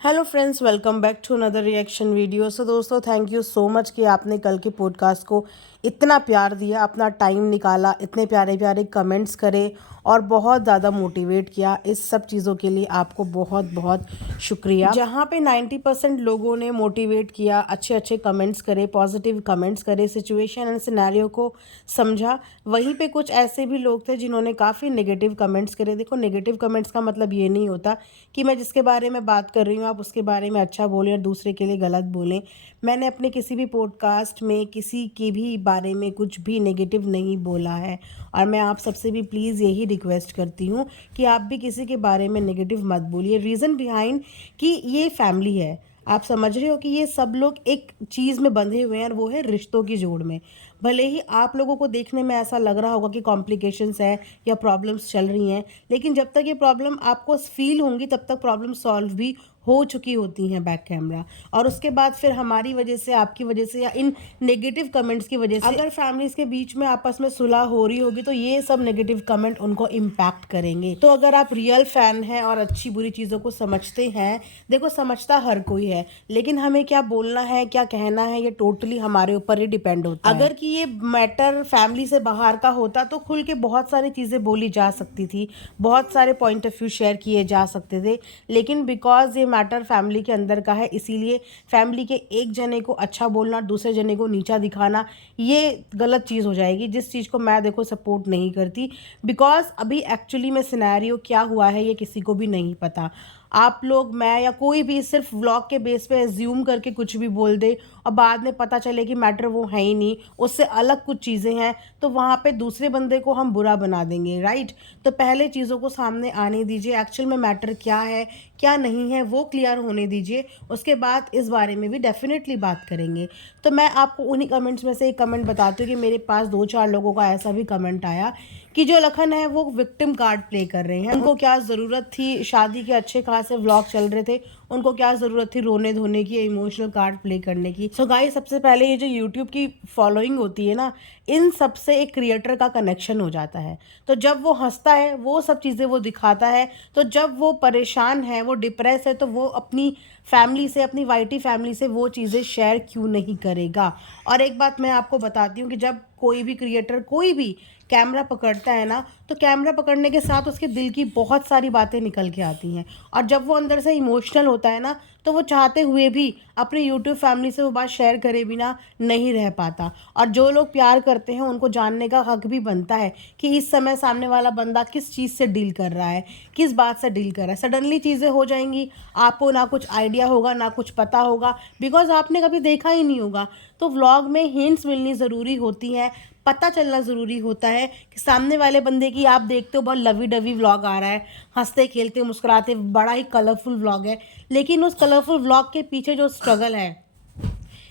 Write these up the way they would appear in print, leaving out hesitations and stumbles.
Hello friends, welcome back to another reaction video. So दोस्तों, thank you so much कि आपने कल के पॉडकास्ट को इतना प्यार दिया, अपना टाइम निकाला, इतने प्यारे प्यारे कमेंट्स करे और बहुत ज़्यादा मोटिवेट किया। इस सब चीज़ों के लिए आपको बहुत बहुत शुक्रिया। जहाँ पे 90% लोगों ने मोटिवेट किया, अच्छे अच्छे कमेंट्स करे, पॉजिटिव कमेंट्स करे, सिचुएशन एंड सिनेरियो को समझा, वहीं पे कुछ ऐसे भी लोग थे जिन्होंने काफ़ी नेगेटिव कमेंट्स करे। देखो, नेगेटिव कमेंट्स का मतलब ये नहीं होता कि मैं जिसके बारे में बात कर रही हूँ आप उसके बारे में अच्छा बोलें और दूसरे के लिए गलत बोलें। मैंने अपने किसी भी पॉडकास्ट में किसी के भी बारे में कुछ भी नेगेटिव नहीं बोला है और मैं आप सबसे भी प्लीज़ यही रिक्वेस्ट करती हूँ कि आप भी किसी के बारे में नेगेटिव मत बोलिए। रीज़न बिहाइंड कि ये फैमिली है, आप समझ रहे हो कि ये सब लोग एक चीज़ में बंधे हुए हैं और वो है रिश्तों की जोड़ में। भले ही आप लोगों को देखने में ऐसा लग रहा होगा कि कॉम्प्लिकेशंस है या प्रॉब्लम्स चल रही हैं, लेकिन जब तक ये प्रॉब्लम आपको फील होंगी तब तक प्रॉब्लम सॉल्व भी हो चुकी होती हैं बैक कैमरा। और उसके बाद फिर हमारी वजह से, आपकी वजह से या इन नेगेटिव कमेंट्स की वजह से अगर फैमिलीज के बीच में आपस में सुलह हो रही होगी तो ये सब नेगेटिव कमेंट उनको इम्पैक्ट करेंगे। तो अगर आप रियल फैन हैं और अच्छी बुरी चीज़ों को समझते हैं, देखो समझता हर कोई है, लेकिन हमें क्या बोलना है, क्या कहना है, ये टोटली हमारे ऊपर ही डिपेंड होता है। अगर कि ये मैटर फैमिली से बाहर का होता तो खुल के बहुत सारी चीज़ें बोली जा सकती थी, बहुत सारे पॉइंट ऑफ व्यू शेयर किए जा सकते थे, लेकिन बिकॉज ये मैटर फैमिली के अंदर का है, इसीलिए फैमिली के एक जने को अच्छा बोलना, दूसरे जने को नीचा दिखाना, ये गलत चीज़ हो जाएगी, जिस चीज़ को मैं देखो सपोर्ट नहीं करती। बिकॉज अभी एक्चुअली में सिनेरियो क्या हुआ है ये किसी को भी नहीं पता। आप लोग, मैं या कोई भी सिर्फ व्लॉग के बेस पे एज्यूम करके कुछ भी बोल दे और बाद में पता चले कि मैटर वो है ही नहीं, उससे अलग कुछ चीज़ें हैं, तो वहाँ पे दूसरे बंदे को हम बुरा बना देंगे, राइट। तो पहले चीज़ों को सामने आने दीजिए, एक्चुअल में मैटर क्या है क्या नहीं है वो क्लियर होने दीजिए, उसके बाद इस बारे में भी डेफिनेटली बात करेंगे। तो मैं आपको उन्हीं कमेंट्स में से एक कमेंट बताती हूँ कि मेरे पास 2-4 लोगों का ऐसा भी कमेंट आया कि जो लखन है वो विक्टिम कार्ड प्ले कर रहे हैं। उनको क्या ज़रूरत थी, शादी के अच्छे खासे व्लॉग चल रहे थे, उनको क्या ज़रूरत थी रोने धोने की, इमोशनल कार्ड प्ले करने की। सो गाइस, सबसे पहले ये जो यूट्यूब की फॉलोइंग होती है ना, इन सब से एक क्रिएटर का कनेक्शन हो जाता है। तो जब वो हंसता है वो सब चीज़ें वो दिखाता है, तो जब वो परेशान है, वो डिप्रेस है, तो वो अपनी फैमिली से, अपनी वाईटी फैमिली से वो चीज़ें शेयर क्यों नहीं करेगा। और एक बात मैं आपको बताती हूँ कि जब कोई भी क्रिएटर कोई भी कैमरा पकड़ता है ना, तो कैमरा पकड़ने के साथ उसके दिल की बहुत सारी बातें निकल के आती हैं, और जब वो अंदर से इमोशनल होता है ना, तो वो चाहते हुए भी अपनी यूट्यूब फैमिली से वो बात शेयर करे बिना नहीं रह पाता। और जो लोग प्यार करते हैं उनको जानने का हक भी बनता है कि इस समय सामने वाला बंदा किस चीज़ से डील कर रहा है, किस बात से डील कर रहा है। सडनली चीज़ें हो जाएंगी, आपको ना कुछ आइडिया होगा ना कुछ पता होगा, बिकॉज आपने कभी देखा ही नहीं होगा। तो व्लॉग में हिंट्स मिलनी ज़रूरी होती है, पता चलना ज़रूरी होता है कि सामने वाले बंदे की, आप देखते हो बहुत लवी डवी व्लॉग आ रहा है, हंसते खेलते मुस्कुराते, बड़ा ही कलरफुल व्लॉग है, लेकिन उस कलरफुल व्लॉग के पीछे जो स्ट्रगल है,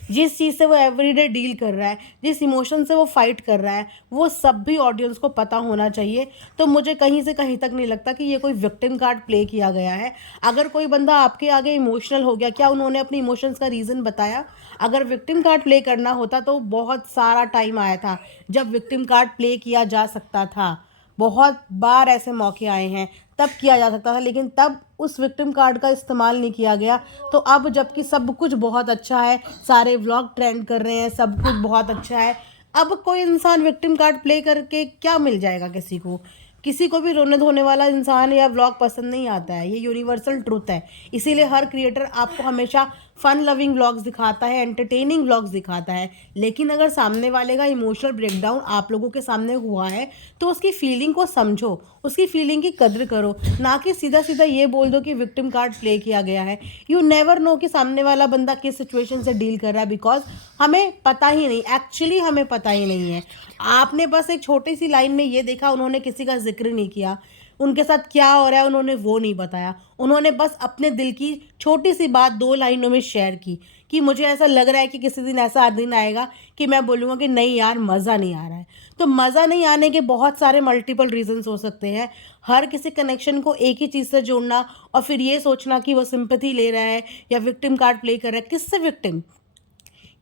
जिस चीज़ से वो एवरीडे डील कर रहा है, जिस इमोशन से वो फाइट कर रहा है, वो सब भी ऑडियंस को पता होना चाहिए। तो मुझे कहीं से कहीं तक नहीं लगता कि ये कोई विक्टिम कार्ड प्ले किया गया है। अगर कोई बंदा आपके आगे इमोशनल हो गया, क्या उन्होंने अपनी इमोशंस का रीज़न बताया? अगर विक्टिम कार्ड प्ले करना होता तो बहुत सारा टाइम आया था जब विक्टिम कार्ड प्ले किया जा सकता था। बहुत बार ऐसे मौके आए हैं, तब किया जा सकता था, लेकिन तब उस विक्टिम कार्ड का इस्तेमाल नहीं किया गया। तो अब जबकि सब कुछ बहुत अच्छा है, सारे व्लॉग ट्रेंड कर रहे हैं, सब कुछ बहुत अच्छा है, अब कोई इंसान विक्टिम कार्ड प्ले करके क्या मिल जाएगा किसी को? किसी को भी रोने धोने वाला इंसान या व्लॉग पसंद नहीं आता है, ये यूनिवर्सल ट्रुथ है। इसीलिए हर क्रिएटर आपको हमेशा फन लविंग व्लॉग्स दिखाता है, एंटरटेनिंग व्लॉग्स दिखाता है, लेकिन अगर सामने वाले का इमोशनल ब्रेकडाउन आप लोगों के सामने हुआ है तो उसकी फीलिंग को समझो, उसकी फीलिंग की कद्र करो, ना कि सीधा सीधा ये बोल दो कि विक्टिम कार्ड प्ले किया गया है। यू नेवर नो कि सामने वाला बंदा किस सिचुएशन से डील कर रहा है, बिकॉज हमें पता ही नहीं, एक्चुअली हमें पता ही नहीं है। आपने बस एक छोटी सी लाइन में ये देखा, उन्होंने किसी का जिक्र नहीं किया, उनके साथ क्या हो रहा है उन्होंने वो नहीं बताया, उन्होंने बस अपने दिल की छोटी सी बात 2 लाइनों में शेयर की कि मुझे ऐसा लग रहा है कि किसी दिन ऐसा दिन आएगा कि मैं बोलूँगा कि नहीं यार, मज़ा नहीं आ रहा है। तो मज़ा नहीं आने के बहुत सारे मल्टीपल रीजंस हो सकते हैं। हर किसी कनेक्शन को एक ही चीज़ से जोड़ना और फिर ये सोचना कि वो सिंपैथी ले रहा है या विक्टिम कार्ड प्ले कर रहा है, किससे विक्टिम,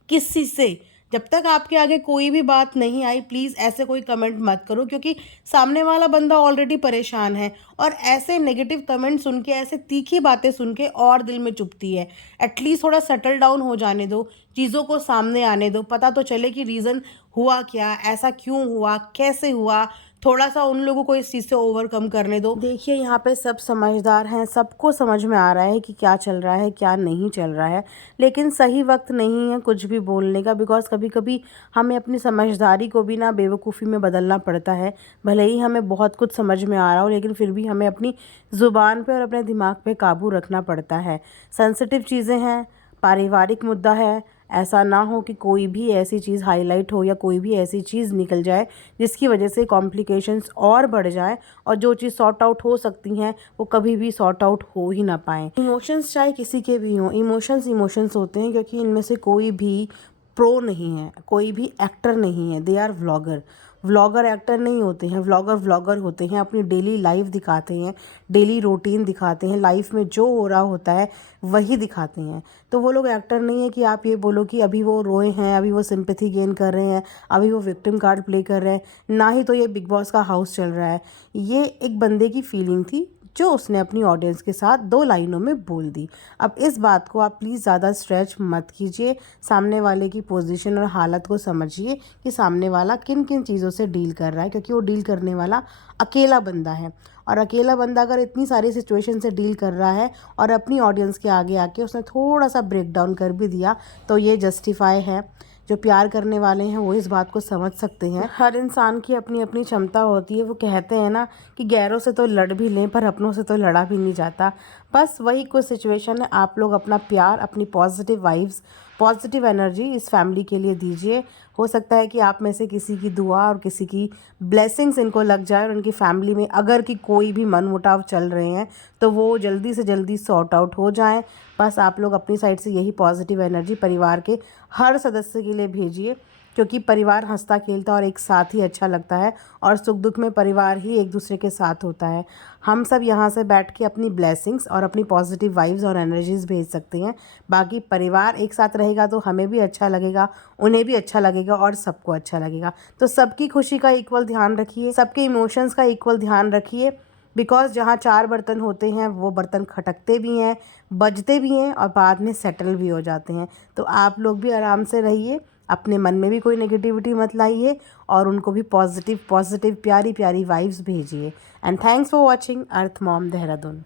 किस चीज़ से? जब तक आपके आगे कोई भी बात नहीं आई, प्लीज़ ऐसे कोई कमेंट मत करो, क्योंकि सामने वाला बंदा ऑलरेडी परेशान है और ऐसे नेगेटिव कमेंट सुन के, ऐसे तीखी बातें सुन के और दिल में चुभती है। एटलीस्ट थोड़ा सेटल डाउन हो जाने दो, चीज़ों को सामने आने दो, पता तो चले कि रीज़न हुआ क्या, ऐसा क्यों हुआ, कैसे हुआ, थोड़ा सा उन लोगों को इस चीज़ से ओवरकम करने दो। देखिए यहाँ पे सब समझदार हैं, सबको समझ में आ रहा है कि क्या चल रहा है, क्या नहीं चल रहा है, लेकिन सही वक्त नहीं है कुछ भी बोलने का, बिकॉज़ कभी कभी हमें अपनी समझदारी को भी ना बेवकूफ़ी में बदलना पड़ता है। भले ही हमें बहुत कुछ समझ में आ रहा हो, लेकिन फिर भी हमें अपनी ज़ुबान पे और अपने दिमाग पे काबू रखना पड़ता है। सेंसिटिव चीज़ें हैं, पारिवारिक मुद्दा है, ऐसा ना हो कि कोई भी ऐसी चीज़ हाईलाइट हो या कोई भी ऐसी चीज़ निकल जाए जिसकी वजह से कॉम्प्लिकेशंस और बढ़ जाएं, और जो चीज़ सॉर्ट आउट हो सकती हैं वो कभी भी सॉर्ट आउट हो ही ना पाएँ। इमोशंस चाहे किसी के भी हों, इमोशंस इमोशंस होते हैं, क्योंकि इनमें से कोई भी प्रो नहीं है, कोई भी एक्टर नहीं है। They are vlogger. Vlogger actor नहीं होते हैं, व्लॉगर व्लॉगर होते हैं, अपनी डेली लाइफ दिखाते हैं, डेली रूटीन दिखाते हैं, लाइफ में जो हो रहा होता है वही दिखाते हैं। तो वो लोग एक्टर नहीं है कि आप ये बोलो कि अभी वो रोए हैं, अभी वो सिंपैथी गेन कर रहे हैं, अभी वो विक्टिम कार्ड प्ले कर रहे हैं। ना ही तो ये बिग बॉस का हाउस चल रहा है। ये एक बंदे की फीलिंग थी जो उसने अपनी ऑडियंस के साथ 2 लाइनों में बोल दी। अब इस बात को आप प्लीज़ ज़्यादा स्ट्रेच मत कीजिए, सामने वाले की पोजीशन और हालत को समझिए कि सामने वाला किन किन चीज़ों से डील कर रहा है, क्योंकि वो डील करने वाला अकेला बंदा है। और अकेला बंदा अगर इतनी सारी सिचुएशन से डील कर रहा है और अपनी ऑडियंस के आगे आके उसने थोड़ा सा ब्रेक डाउन कर भी दिया, तो ये जस्टिफाई है। जो प्यार करने वाले हैं वो इस बात को समझ सकते हैं। हर इंसान की अपनी अपनी क्षमता होती है। वो कहते हैं ना कि गैरों से तो लड़ भी लें पर अपनों से तो लड़ा भी नहीं जाता। बस वही कुछ सिचुएशन है। आप लोग अपना प्यार, अपनी पॉजिटिव वाइब्स, पॉजिटिव एनर्जी इस फैमिली के लिए दीजिए। हो सकता है कि आप में से किसी की दुआ और किसी की ब्लेसिंग्स इनको लग जाए, और उनकी फैमिली में अगर कि कोई भी मनमुटाव चल रहे हैं तो वो जल्दी से जल्दी सॉर्ट आउट हो जाएं। बस आप लोग अपनी साइड से यही पॉजिटिव एनर्जी परिवार के हर सदस्य के लिए भेजिए, क्योंकि परिवार हंसता खेलता और एक साथ ही अच्छा लगता है, और सुख दुख में परिवार ही एक दूसरे के साथ होता है। हम सब यहाँ से बैठ के अपनी ब्लेसिंग्स और अपनी पॉजिटिव वाइब्स और एनर्जीज भेज सकते हैं। बाकी परिवार एक साथ रहेगा तो हमें भी अच्छा लगेगा, उन्हें भी अच्छा लगेगा और सबको अच्छा लगेगा। तो सबकी खुशी का इक्वल ध्यान रखिए, सबके इमोशंस का इक्वल ध्यान रखिए, बिकॉज़ जहाँ 4 बर्तन होते हैं वो बर्तन खटकते भी हैं, बजते भी हैं और बाद में सेटल भी हो जाते हैं। तो आप लोग भी आराम से रहिए, अपने मन में भी कोई नेगेटिविटी मत लाइए, और उनको भी पॉजिटिव पॉजिटिव प्यारी प्यारी वाइब्स भेजिए। And thanks for watching earth mom Dehradun.